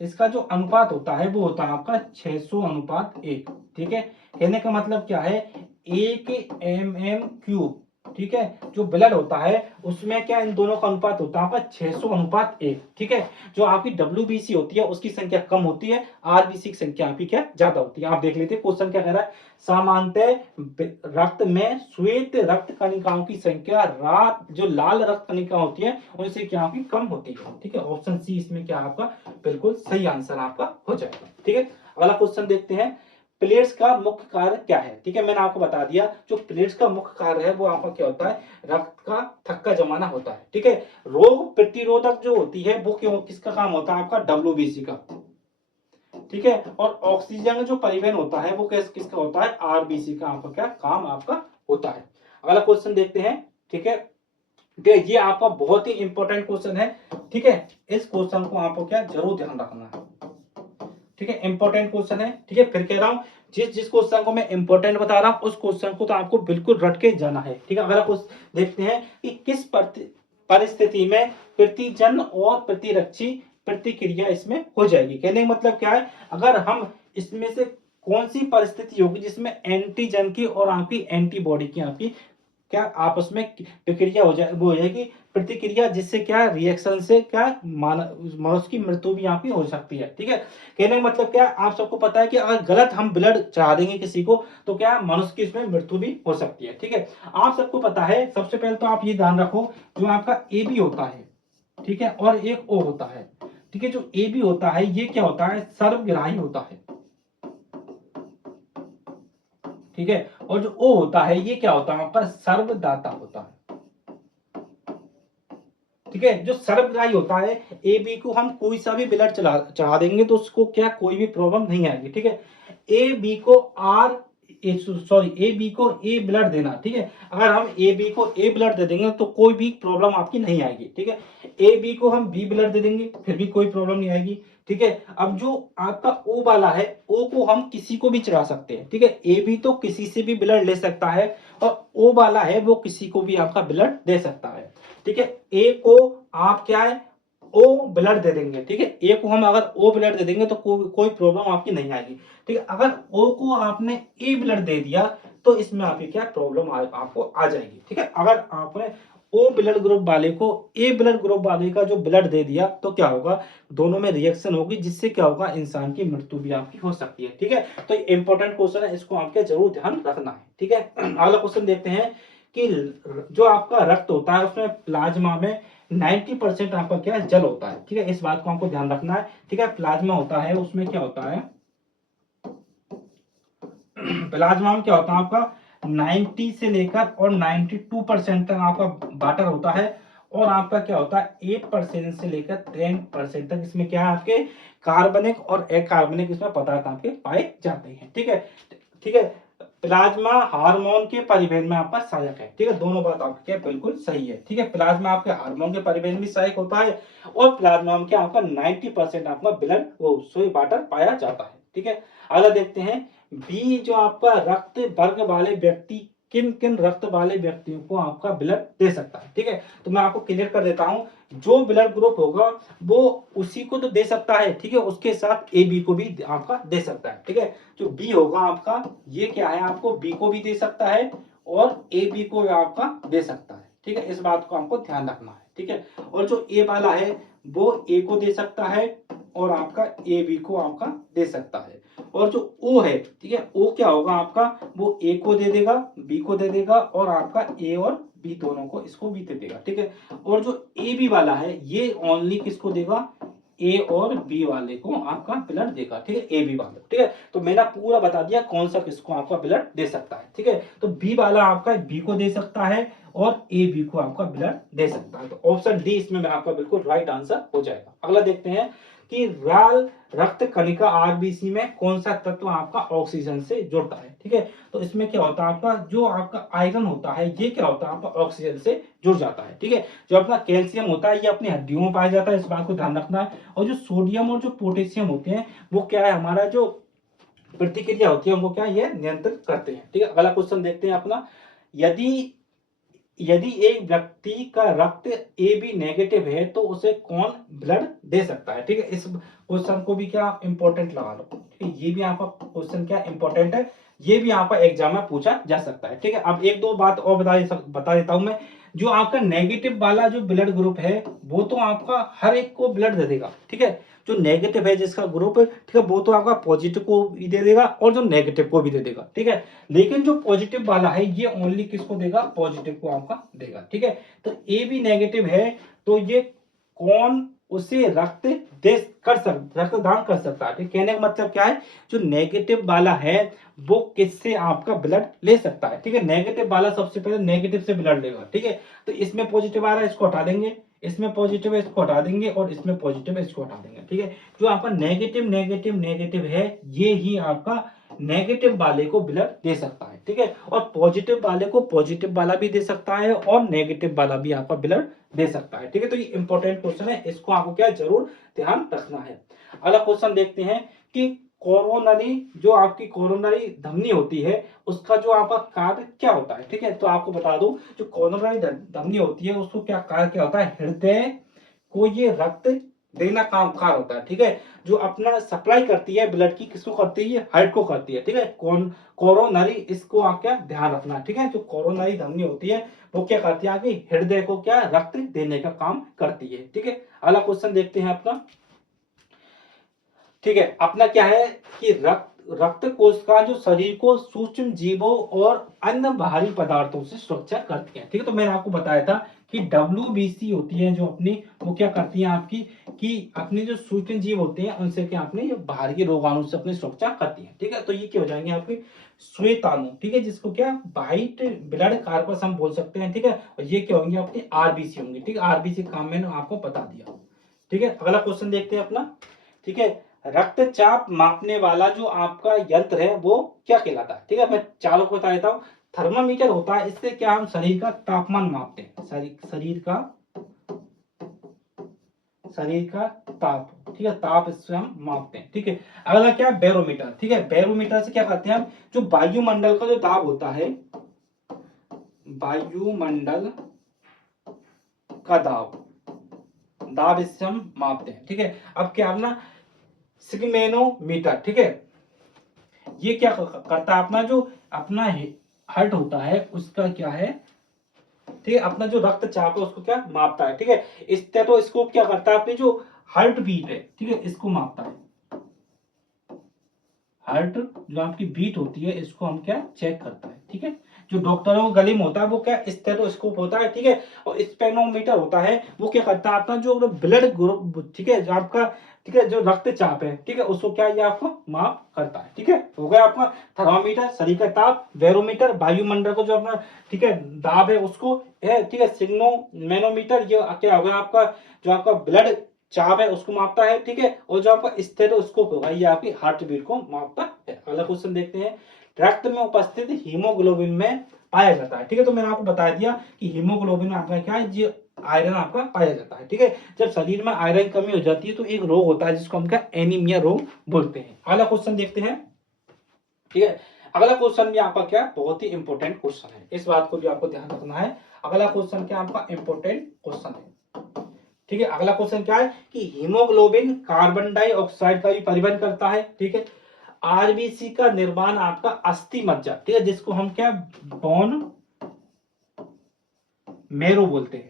इसका जो अनुपात होता है वो होता है आपका 600:1। ठीक है, कहने का मतलब क्या है, 1 mm³, ठीक है, जो ब्लड होता है उसमें क्या इन दोनों का अनुपात होता है आपका 600:1। ठीक है, जो आपकी डब्ल्यूबीसी होती है उसकी संख्या कम होती है, आरबीसी की संख्या आपकी क्या ज्यादा होती है। आप देख लेते हैं क्वेश्चन क्या कह रहा है, सामान्यतः रक्त में श्वेत रक्त कणिकाओं की संख्या रात जो लाल रक्त कणिका होती है उनसे क्या आपकी कम होती है। ठीक है, ऑप्शन सी इसमें क्या आपका बिल्कुल सही आंसर आपका हो जाएगा। ठीक है, अगला क्वेश्चन देखते हैं, प्लेट्स का मुख्य कार्य क्या है। ठीक है, मैंने आपको बता दिया जो प्लेट्स का मुख्य कार्य है वो आपका क्या होता है, रक्त का थक्का जमाना होता है। ठीक है, रोग प्रतिरोधक जो होती है वो क्यों किसका काम होता है आपका, डब्ल्यूबीसी का। ठीक है, और ऑक्सीजन जो परिवहन होता है वो किसका होता है, आरबीसी का आपका क्या काम आपका होता है। अगला क्वेश्चन देखते हैं। ठीक है, ये आपका बहुत ही इंपॉर्टेंट क्वेश्चन है। ठीक है, इस क्वेश्चन को आपको क्या जरूर ध्यान रखना है। ठीक है, इंपॉर्टेंट क्वेश्चन है। ठीक है, फिर कह रहा हूं जिस जिस क्वेश्चन को मैं इंपॉर्टेंट बता रहा हूं उस क्वेश्चन को तो आपको बिल्कुल रट के जाना है। ठीक है, अगला क्वेश्चन देखते हैं कि किस परिस्थिति में प्रतिजन और प्रतिरक्षी प्रतिक्रिया इसमें हो जाएगी। कहने का मतलब क्या है, अगर हम इसमें से कौन सी परिस्थिति होगी जिसमें एंटीजन की और आपकी एंटीबॉडी की आपकी क्या आपस में प्रक्रिया हो जाए, वो हो जाएगी प्रतिक्रिया, जिससे क्या रिएक्शन से क्या मनुष्य की मृत्यु भी यहाँ की हो सकती है। ठीक है, कहने का मतलब क्या है, आप सबको पता है कि अगर गलत हम ब्लड चढ़ा देंगे किसी को तो क्या मनुष्य की इसमें मृत्यु भी हो सकती है। ठीक है, आप सबको पता है, सबसे पहले तो आप ये ध्यान रखो जो आपका ए बी होता है, ठीक है, और एक ओ होता है। ठीक है, जो ए बी होता है ये क्या होता है, सर्वग्राही होता है। ठीक है, और जो ओ होता है ये क्या होता है आपका, सर्वदाता होता है। ठीक है, जो सर्वग्राही होता है, ए बी को हम कोई सा भी ब्लड चढ़ा देंगे तो उसको क्या कोई भी प्रॉब्लम नहीं आएगी। ठीक है, ए बी को ए बी को ए ब्लड देना। ठीक है, अगर हम ए बी को ए ब्लड दे देंगे तो कोई भी प्रॉब्लम आपकी नहीं आएगी। ठीक है, ए बी को हम बी ब्लड दे देंगे फिर भी कोई प्रॉब्लम नहीं आएगी। ठीक है, अब जो आपका ओ वाला है, ओ को हम किसी को भी चढ़ा सकते हैं। ठीक है, ए बी तो किसी से भी ब्लड ले सकता है और ओ वाला है वो किसी को भी आपका ब्लड दे सकता है। ठीक है, ए को आप क्या है, ओ ब्लड दे देंगे। ठीक है, ए को हम अगर ओ ब्लड दे देंगे तो कोई प्रॉब्लम आपकी नहीं आएगी। ठीक है, अगर ओ को आपने ए ब्लड दे दिया तो इसमें आपकी क्या प्रॉब्लम आपको आ जाएगी। ठीक है, अगर आपने ओ ब्लड ग्रुप वाले को ए ब्लड ग्रुप वाले का जो ब्लड दे दिया तो क्या होगा, दोनों में रिएक्शन होगी जिससे क्या होगा, इंसान की मृत्यु भी आपकी हो सकती है। ठीक है, तो इंपॉर्टेंट क्वेश्चन है, इसको आपके जरूर ध्यान रखना है। ठीक है, अगला क्वेश्चन देखते हैं कि जो आपका रक्त होता है उसमें प्लाज्मा में 90% आपका क्या है, जल होता है। ठीक है, इस बात को आपको ध्यान रखना है। ठीक है, प्लाज्मा होता है उसमें क्या होता है, प्लाज्मा में क्या होता है आपका 90 से लेकर और 92% तक आपका वाटर होता है, और आपका क्या होता है 8% से लेकर 10% तक इसमें क्या है आपके कार्बनिक और अकार्बनिक इसमें पदार्थ आपके पाए जाते हैं। ठीक है, ठीक है, प्लाज्मा हार्मोन के परिवहन में आपका सहायक है। ठीक है, दोनों बात आपकी क्या बिल्कुल सही है। ठीक है, प्लाज्मा आपके हार्मोन के परिवहन में सहायक होता है और प्लाज्मा में क्या आपका 90% आपका ब्लड वो सोई वाटर पाया जाता है। ठीक है, अगला देखते हैं, बी जो आपका रक्त वर्ग वाले व्यक्ति किन किन रक्त वाले व्यक्तियों को आपका ब्लड दे सकता है। ठीक है, तो मैं आपको क्लियर कर देता हूं, जो ब्लड ग्रुप होगा वो उसी को तो दे सकता है। ठीक है, उसके साथ ए बी को भी आपका दे सकता है। ठीक है, जो बी होगा आपका ये क्या है, आपको बी को भी दे सकता है और ए बी को आपका दे सकता है। ठीक है, इस बात को आपको ध्यान रखना है। ठीक है, और जो ए वाला है वो ए को दे सकता है और आपका ए बी को आपका दे सकता है, और जो ओ है, ठीक है, ओ क्या होगा आपका, वो ए को दे देगा, बी को दे देगा और आपका ए और बी दोनों को इसको भी दे देगा। ठीक है, और जो ए बी वाला है ये ओनली किसको देगा, ए और बी वाले को आपका ब्लड देगा। ठीक है, ए बी वाले। ठीक है, तो मैंने पूरा बता दिया कौन सा किसको आपका ब्लड दे सकता है। ठीक है, तो बी वाला आपका बी को दे सकता है और ए बी को आपका ब्लड दे सकता है, तो ऑप्शन डी इसमें आपका बिल्कुल राइट आंसर हो जाएगा। अगला देखते हैं कि लाल रक्त कणिका आरबीसी में कौन सा तत्व आपका ऑक्सीजन से जुड़ता है। ठीक है, तो इसमें क्या होता है आपका जो आपका आयरन होता है ये क्या होता है आपका ऑक्सीजन से जुड़ जाता है। ठीक है, जो अपना कैल्शियम होता है ये अपनी हड्डियों में पाया जाता है, इस बात को ध्यान रखना है, और जो सोडियम और जो पोटेशियम होते हैं वो क्या है, हमारा जो प्रतिक्रिया होती है उनको क्या ये नियंत्रित करते हैं। ठीक है, अगला क्वेश्चन देखते हैं अपना, यदि यदि एक व्यक्ति का रक्त ए बी नेगेटिव है तो उसे कौन ब्लड दे सकता है? ठीक है, इस क्वेश्चन को भी क्या आप इंपॉर्टेंट लगा लो। ठीक है, ये भी आपका क्वेश्चन क्या इंपॉर्टेंट है, ये भी आपका एग्जाम में पूछा जा सकता है। ठीक है, अब एक दो बात और बता देता हूं मैं। जो आपका नेगेटिव वाला जो ब्लड ग्रुप है वो तो आपका हर एक को ब्लड दे देगा। ठीक है, जो नेगेटिव है जिसका ग्रुप, ठीक है, वो तो आपका पॉजिटिव को भी दे देगा और जो नेगेटिव को भी दे देगा। ठीक है, लेकिन जो पॉजिटिव वाला है ये ओनली किसको देगा? पॉजिटिव को आपका देगा। ठीक है, तो ए भी नेगेटिव है तो ये कौन उसे रक्तदान कर सकता है? कहने का मतलब क्या है, जो नेगेटिव वाला है वो किससे आपका ब्लड ले सकता है? ठीक है, नेगेटिव वाला सबसे पहले नेगेटिव से ब्लड लेगा। ठीक है, तो इसमें पॉजिटिव आ रहा है, इसको हटा देंगे, इसमें पॉजिटिव है, इसको हटा देंगे, और इसमें पॉजिटिव है, इसको हटा देंगे। ठीक है, जो आपका नेगेटिव नेगेटिव नेगेटिव है ये ही आपका नेगेटिव वाले को ब्लड दे सकता है। ठीक है, और पॉजिटिव वाले को पॉजिटिव वाला भी दे सकता है और नेगेटिव वाला भी आपका ब्लड दे सकता है। ठीक है, तो ये इंपॉर्टेंट क्वेश्चन है, इसको आपको क्या जरूर ध्यान रखना है। अगला क्वेश्चन देखते हैं कि कोरोनरी, जो आपकी कोरोनरी धमनी होती है उसका जो आपका कार्य क्या होता है? ठीक है, तो आपको बता दूं, जो कोरोनरी धमनी होती है उसको क्या कार्य क्या होता है? हृदय को ये रक्त देना काम कार होता है। ठीक है, जो अपना सप्लाई करती है ब्लड की, किसको करती है? हार्ट को करती है। ठीक है, कोरोनरी, इसको आप क्या ध्यान रखना। ठीक है, जो कोरोनरी धमनी होती है वो क्या करती है? आपकी हृदय को क्या रक्त देने का काम करती है। ठीक है, अगला क्वेश्चन देखते हैं अपना। ठीक है, अपना क्या है कि रक्त कोशिका जो शरीर को सूक्ष्म जीवों और अन्य बाहरी पदार्थों से सुरक्षा करती है। ठीक है, तो मैंने आपको बताया था कि WBC होती है जो अपनी, वो क्या करती है आपकी, कि अपने जो सूक्ष्म जीव होते हैं उनसे क्या अपने बाहर के रोगाणु से अपनी सुरक्षा करती है। ठीक है, तो ये क्या हो जाएंगे आपके श्वेताणु। ठीक है, जिसको क्या व्हाइट ब्लड कार्पस हम बोल सकते हैं। ठीक है, और ये क्या होंगे? अपने RBC होंगे। ठीक है, RBC काम मैंने आपको बता दिया। ठीक है, अगला क्वेश्चन देखते हैं अपना। ठीक है, रक्तचाप मापने वाला जो आपका यंत्र है वो क्या कहलाता है? ठीक है, मैं चारों को बता देता हूँ। थर्मामीटर होता है, इससे क्या हम शरीर का तापमान मापते हैं, शरीर का ताप। ठीक है, ताप इससे हम मापते हैं। ठीक है, अगला क्या है? बैरोमीटर। ठीक है, बैरोमीटर से क्या करते हैं हम, जो वायुमंडल का जो दाब होता है, वायुमंडल का दाब इससे हम मापते हैं। ठीक है, अब क्या अपना सिग्मेनोमीटर। ठीक है, ये क्या करता है? अपना जो अपना हार्ट होता है उसका क्या है, ठीक है, अपना जो रक्तचाप है उसको क्या मापता है। ठीक है, स्टेथोस्कोप क्या करता है? अपनी जो हार्ट बीट है, ठीक है, इसको मापता है। हार्ट जो आपकी बीट होती है इसको हम क्या चेक करता है। ठीक है, जो डॉक्टरों को गले में होता है वो क्या स्टेथोस्कोप होता है। ठीक है, और स्पेनोमीटर होता है वो क्या करता है? अपना जो ब्लड ग्रुप, ठीक है, जो आपका, ठीक है, जो रक्तचाप है, ठीक है, उसको क्या ये आपको माप करता है। ठीक है, हो गया आपका थर्मामीटर शरीर का ताप, बैरोमीटर वायुमंडल को जो अपना, ठीक है, दाब है उसको है। ठीक है, सिग्नो मैनोमीटर ये क्या होगा? आपका जो आपका ब्लड चाप है उसको मापता है। ठीक है, और जो आपका स्टेथोस्कोप होगा ये आपकी हार्ट बीट को मापता है। अगला क्वेश्चन देखते हैं। रक्त में उपस्थित हीमोग्लोबिन में पाया जाता है। ठीक है, तो मैंने आपको बता दिया कि हीमोग्लोबिन में आपका क्या है, जो आयरन आपका पाया जाता है। ठीक है, जब शरीर में आयरन कमी हो जाती है तो एक रोग होता है जिसको हम क्या एनीमिया रोग बोलते हैं। अगला क्वेश्चन देखते हैं। ठीक है, अगला क्वेश्चन भी आपका क्या बहुत ही इंपॉर्टेंट क्वेश्चन है, इस बात को भी आपको ध्यान रखना है। अगला क्वेश्चन क्या आपका इंपॉर्टेंट क्वेश्चन है। ठीक है, अगला क्वेश्चन क्या है कि हीमोग्लोबिन कार्बन डाइऑक्साइड का भी परिवहन करता है। ठीक है, RBC का निर्माण आपका अस्थि मज्जा, ठीक है, जिसको हम क्या बोन मेरो बोलते हैं।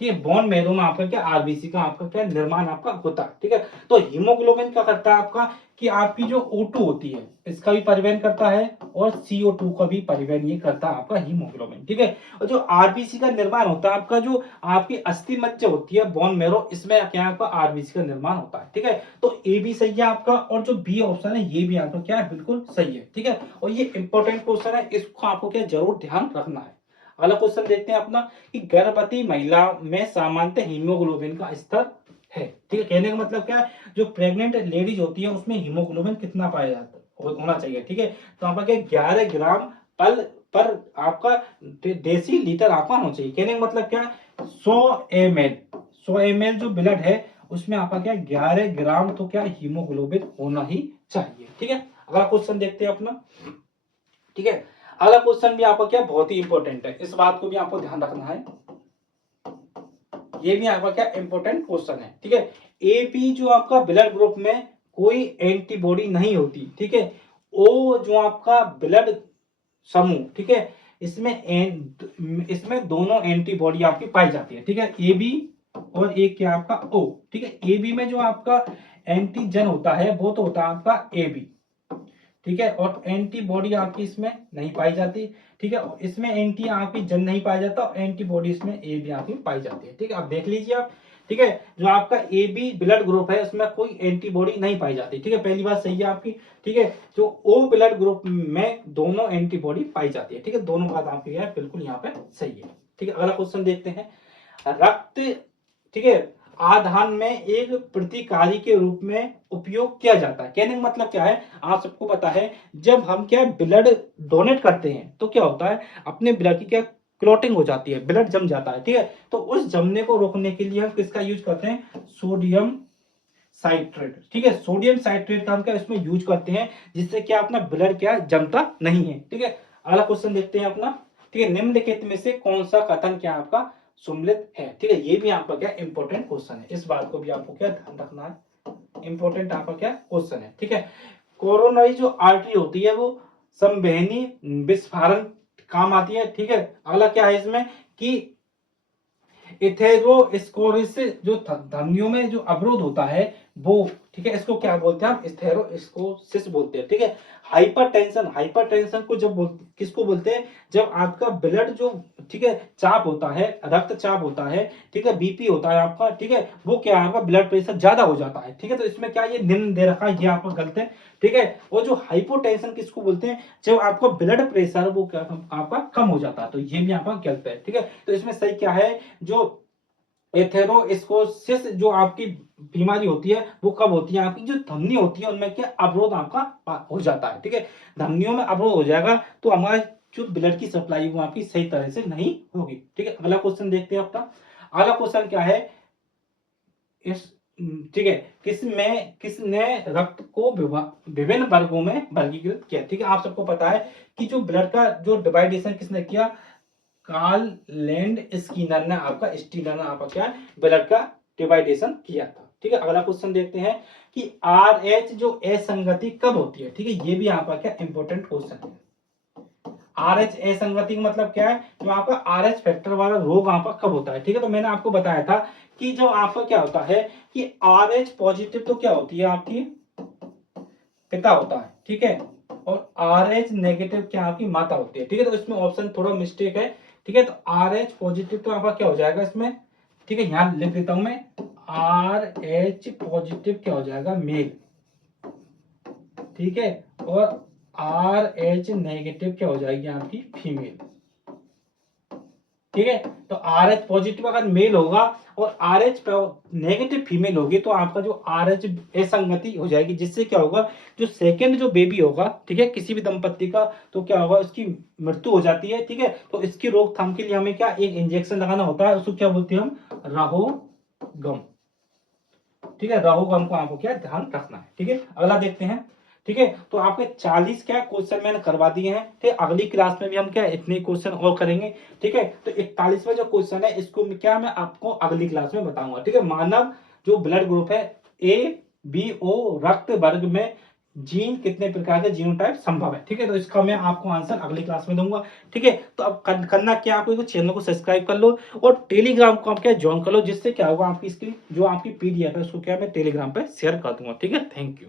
ठीक है, बोन मेरो में आपका क्या RBC का आपका क्या निर्माण आपका होता है। ठीक है, तो हीमोग्लोबिन क्या करता है आपका, कि आपकी जो O2 होती है इसका भी परिवहन करता है और CO2 का भी परिवहन ये करता है आपका हीमोग्लोबिन। ठीक है, और जो RBC का निर्माण होता है आपका, जो आपकी अस्थि मज्जा होती है बोन मेरो, इसमें क्या आपका RBC का निर्माण होता है। ठीक है, तो ए भी सही है आपका, और जो बी ऑप्शन है ये भी आपका क्या है बिल्कुल सही है। ठीक है, और ये इंपॉर्टेंट क्वेश्चन है, इसको आपको क्या जरूर ध्यान रखना है। अगला क्वेश्चन देखते हैं अपना कि गर्भवती महिला में सामान्यतः हीमोग्लोबिन का स्तर है। ठीक है, कहने का मतलब क्या है, जो प्रेग्नेंट लेडीज होती है उसमें हीमोग्लोबिन कितना पाया जाता है होना चाहिए। ठीक है, तो आपका क्या 11 ग्राम पल पर आपका देसी लीटर आपका होना चाहिए। कहने का मतलब क्या है 100 ml जो ब्लड है उसमें आपका क्या 11 ग्राम तो क्या हीमोग्लोबिन होना ही चाहिए। ठीक है, अगला क्वेश्चन देखते हैं अपना। ठीक है, अगला क्वेश्चन भी आपका क्या बहुत ही इंपॉर्टेंट है, इस बात को भी आपको ध्यान रखना है, ये भी आपका क्या इंपॉर्टेंट क्वेश्चन है, ठीक है। ए बी जो आपका ब्लड ग्रुप में कोई एंटीबॉडी नहीं होती, ठीक है। ओ जो आपका ब्लड समूह, ठीक है, इसमें दोनों एंटीबॉडी आपकी पाई जाती है, ठीक है। ए बी और एक क्या आपका ओ, ठीक है। ए बी में जो आपका एंटीजन होता है वो तो होता है आपका ए बी, ठीक है, और एंटीबॉडी आपकी इसमें नहीं पाई जाती, ठीक है। इसमें एंटी आपकी जन नहीं पाया जाता और एंटीबॉडी इसमें ए बी आपकी पाई जाती है, ठीक है। अब देख लीजिए आप, ठीक है, जो आपका ए बी ब्लड ग्रुप है उसमें कोई एंटीबॉडी नहीं पाई जाती, ठीक है, पहली बात सही है आपकी, ठीक है। जो ओ ब्लड ग्रुप में दोनों एंटीबॉडी पाई जाती है, ठीक है, दोनों बात आपकी है बिल्कुल यहाँ पे सही है, ठीक है। अगला क्वेश्चन देखते हैं, रक्त, ठीक है, आधान में एक प्रतिकारी के रूप में उपयोग किया जाता है। कहने का मतलब क्या है, आप सबको पता है जब हम क्या ब्लड डोनेट करते हैं तो क्या होता है, अपने ब्लड की क्या क्लॉटिंग हो जाती है, ब्लड जम जाता है, ठीक है। तो उस जमने को रोकने के लिए हम किसका यूज करते हैं, सोडियम साइट्रेट, ठीक है। सोडियम साइट्रेट का हम क्या इसमें यूज करते हैं, जिससे क्या अपना ब्लड क्या जमता नहीं है, ठीक है। अगला क्वेश्चन देखते हैं अपना, ठीक है, निम्नलिखित में से कौन सा कथन क्या आपका सुमिलित है, ठीक है। ये भी आपका क्या इंपॉर्टेंट क्वेश्चन है, इस बात को भी आपको क्या ध्यान रखना है, इंपॉर्टेंट आपका क्या क्वेश्चन है, ठीक है। कोरोनरी जो आर्टरी होती है वो संवहनी विस्फारण काम आती है, ठीक है। अगला क्या है इसमें कि इथेरोस्क्लेरोसिस जो धमनियों में जो अवरोध होता है वो, ठीक है, इसको क्या बोलते हैं हम, इथेरोस्क्लेरोसिस बोलते हैं, ठीक है। हाइपरटेंशन, हाइपरटेंशन को किसको बोलते हैं, जब आपका ब्लड जो, ठीक है, चाप होता है, रक्तचाप होता है, ठीक है, बीपी होता है आपका, ठीक है, वो क्या है आपका ब्लड प्रेशर ज्यादा हो जाता है, ठीक है। तो इसमें क्या ये निम्न दे रखा है, ये आपका गलत है, ठीक है। और जो हाइपोटेंशन किसको बोलते हैं, जब आपका ब्लड प्रेशर वो क्या आपका कम हो जाता है, तो ये भी आपका गलत है, ठीक है। तो इसमें सही क्या है, जो एथेरोस्क्लेरोसिस जो आपकी बीमारी होती है वो कब होती है, आपकी जो धमनी होती है उनमें क्या अवरोध आपका हो जाता है, ठीक है। धमनियों में अवरोध हो जाएगा तो हमारा जो ब्लड की सप्लाई वो आपकी सही तरह से नहीं होगी, ठीक है। अगला क्वेश्चन देखते हैं अपना, अगला क्वेश्चन क्या है इस, ठीक है, किसने रक्त को विभिन्न वर्गों में वर्गीकृत किया, ठीक है। आप सबको पता है कि जो ब्लड का जो डिवाइडेशन किसने किया, कार्ल लैंड स्कीनर ने आपका क्या ब्लड का डिवाइडेशन किया था, ठीक है। अगला क्वेश्चन देखते हैं कि आर एच जो असंगति कब होती है, ठीक है, ये भी आपका क्या इंपॉर्टेंट क्वेश्चन है। आर एच असंगति का मतलब क्या है, जो आपका आर एच फैक्टर वाला रोग आपका कब होता है, ठीक है। तो मैंने आपको बताया था कि जब आपका क्या होता है कि आर एच पॉजिटिव तो क्या होती है आपकी पिता होता है, ठीक है, और आर एच नेगेटिव क्या आपकी माता होती है, ठीक है। तो इसमें ऑप्शन थोड़ा मिस्टेक है, ठीक है। तो आर एच पॉजिटिव तो आपका क्या हो जाएगा इसमें, ठीक है, यहां लिख देता हूं मैं, आर एच पॉजिटिव क्या हो जाएगा मेल, ठीक है, और आर एच नेगेटिव क्या हो जाएगी आपकी फीमेल, ठीक है। तो आर एच पॉजिटिव अगर मेल होगा और आर एच नेगेटिव फीमेल होगी तो आपका जो आर एच असंगति हो जाएगी, जिससे क्या होगा, जो सेकंड जो बेबी होगा, ठीक है, किसी भी दंपत्ति का, तो क्या होगा उसकी मृत्यु हो जाती है, ठीक है। तो इसकी रोकथाम के लिए हमें क्या एक इंजेक्शन लगाना होता है, उसको क्या बोलते हैं हम, राहोगम, ठीक है। राहोगम को आपको क्या ध्यान रखना है, ठीक है। अगला देखते हैं, ठीक है। तो आपके 40 क्या क्वेश्चन मैंने करवा दिए हैं, ठीक है। अगली क्लास में भी हम क्या इतने क्वेश्चन और करेंगे, ठीक है। तो 41वां जो क्वेश्चन है इसको क्या मैं आपको अगली क्लास में बताऊंगा, ठीक है। मानव जो ब्लड ग्रुप है ए बी ओ रक्त वर्ग में जीन कितने प्रकार के जीनोटाइप संभव है, ठीक है। तो इसका मैं आपको आंसर अगली क्लास में दूंगा, ठीक है। तो अब करना क्या, आपको चैनल को सब्सक्राइब कर लो और टेलीग्राम को आप क्या ज्वाइन कर लो, जिससे क्या होगा आपकी इसकी जो आपकी पीडीएफ है उसको क्या मैं टेलीग्राम पे शेयर कर दूंगा, ठीक है। Thank you.